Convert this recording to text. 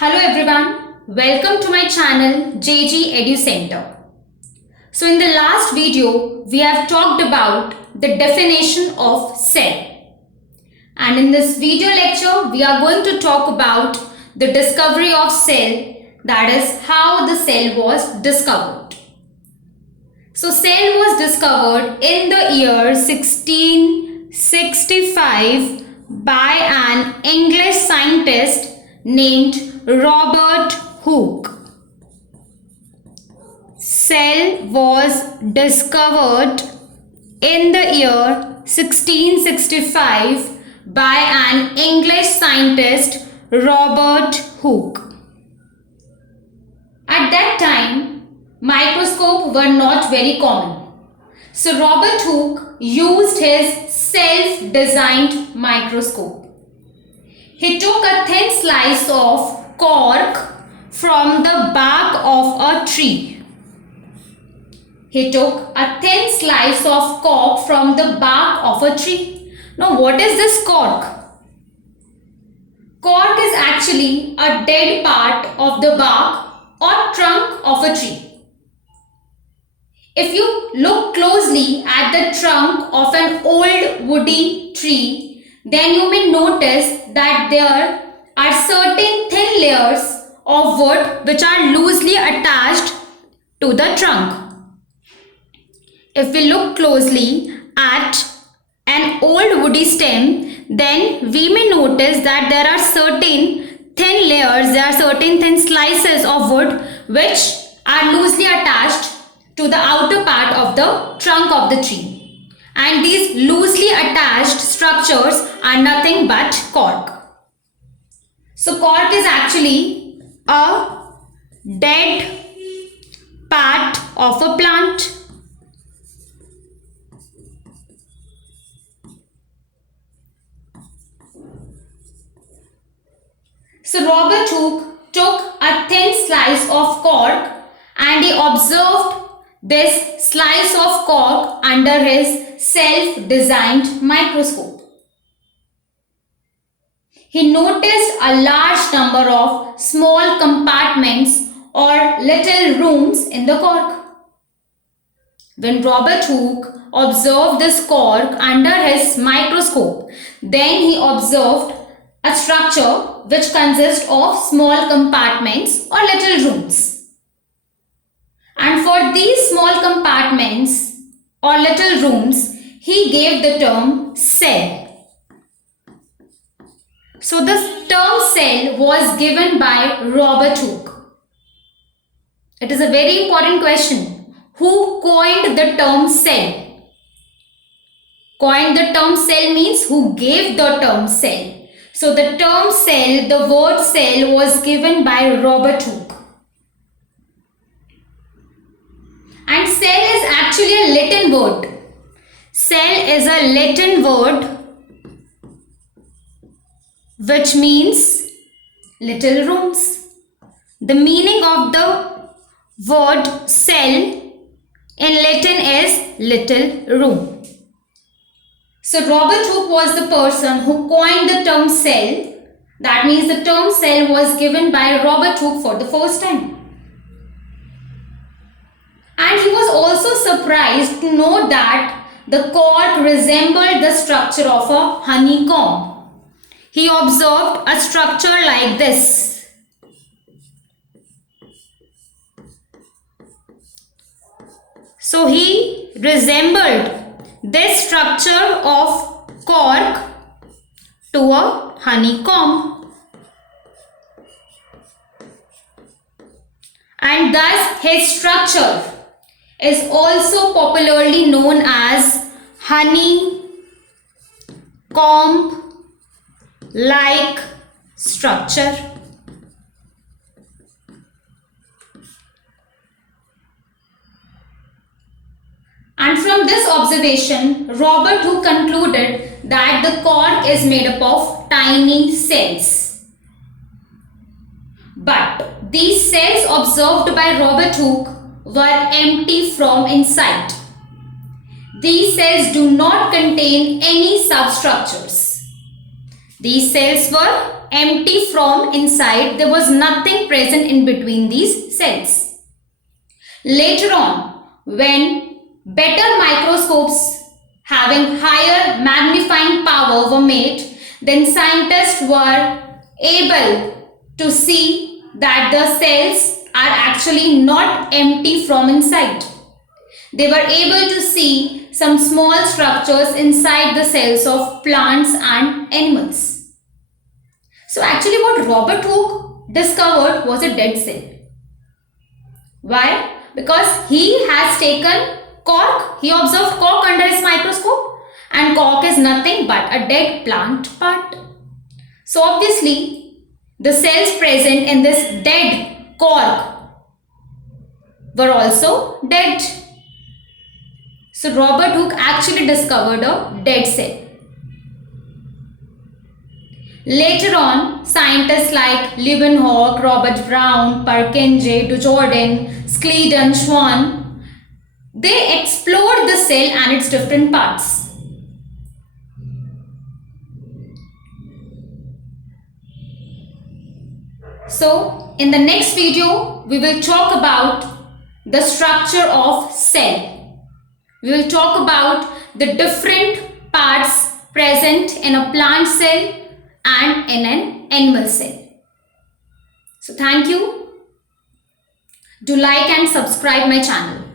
Hello everyone, welcome to my channel JG Edu Center. So in the last video, we have talked about the definition of cell. And in this video lecture, we are going to talk about the discovery of cell, that is how the cell was discovered. So cell was discovered in the year 1665 by an English scientist named Robert Hooke. Cell was discovered in the year 1665 by an English scientist Robert Hooke. At that time, microscopes were not very common. So Robert Hooke used his self-designed microscope. He took a thin slice of cork from the bark of a tree. He took a thin slice of cork from the bark of a tree. Now, what is this cork? Cork is actually a dead part of the bark or trunk of a tree. If you look closely at the trunk of an old woody tree, then you may notice that there are certain thin layers of wood which are loosely attached to the trunk. If we look closely at an old woody stem, then we may notice that there are certain thin layers, there are certain thin slices of wood which are loosely attached to the outer part of the trunk of the tree. And these loosely attached structures are nothing but cork. So cork is actually a dead part of a plant. So Robert Hooke took a thin slice of cork and he observed this slice of cork under his self-designed microscope. He noticed a large number of small compartments or little rooms in the cork. When Robert Hooke observed this cork under his microscope, then he observed a structure which consists of small compartments or little rooms. And for these small compartments or little rooms, he gave the term cell. So the term cell was given by Robert Hooke. It is a very important question. Who coined the term cell? Coined the term cell means who gave the term cell. So the term cell, the word cell was given by Robert Hooke. And cell is actually a Latin word. Cell is a Latin word which means little rooms. The meaning of the word cell in Latin is little room. So Robert Hooke was the person who coined the term cell. That means the term cell was given by Robert Hooke for the first time. And he was also surprised to know that the cork resembled the structure of a honeycomb. He observed a structure like this. So he resembled this structure of cork to a honeycomb. And thus his structure is also popularly known as honeycomb-like structure. And from this observation, Robert Hooke concluded that the cork is made up of tiny cells. But these cells observed by Robert Hooke were empty from inside. These cells do not contain any substructures. These cells were empty from inside. There was nothing present in between these cells. Later on, when better microscopes having higher magnifying power were made, then scientists were able to see that the cells are actually not empty from inside. They were able to see some small structures inside the cells of plants and animals. So actually what Robert Hooke discovered was a dead cell. Why? Because he has taken cork, he observed cork under his microscope, and cork is nothing but a dead plant part. So obviously the cells present in this dead cork were also dead. So Robert Hooke actually discovered a dead cell. Later on, scientists like Leeuwenhoek, Robert Brown, Purkinje, Dujardin, Schleiden, Schwann, they explored the cell and its different parts. So, in the next video, we will talk about the structure of cell. We will talk about the different parts present in a plant cell and in an animal cell. So, thank you. Do like and subscribe my channel.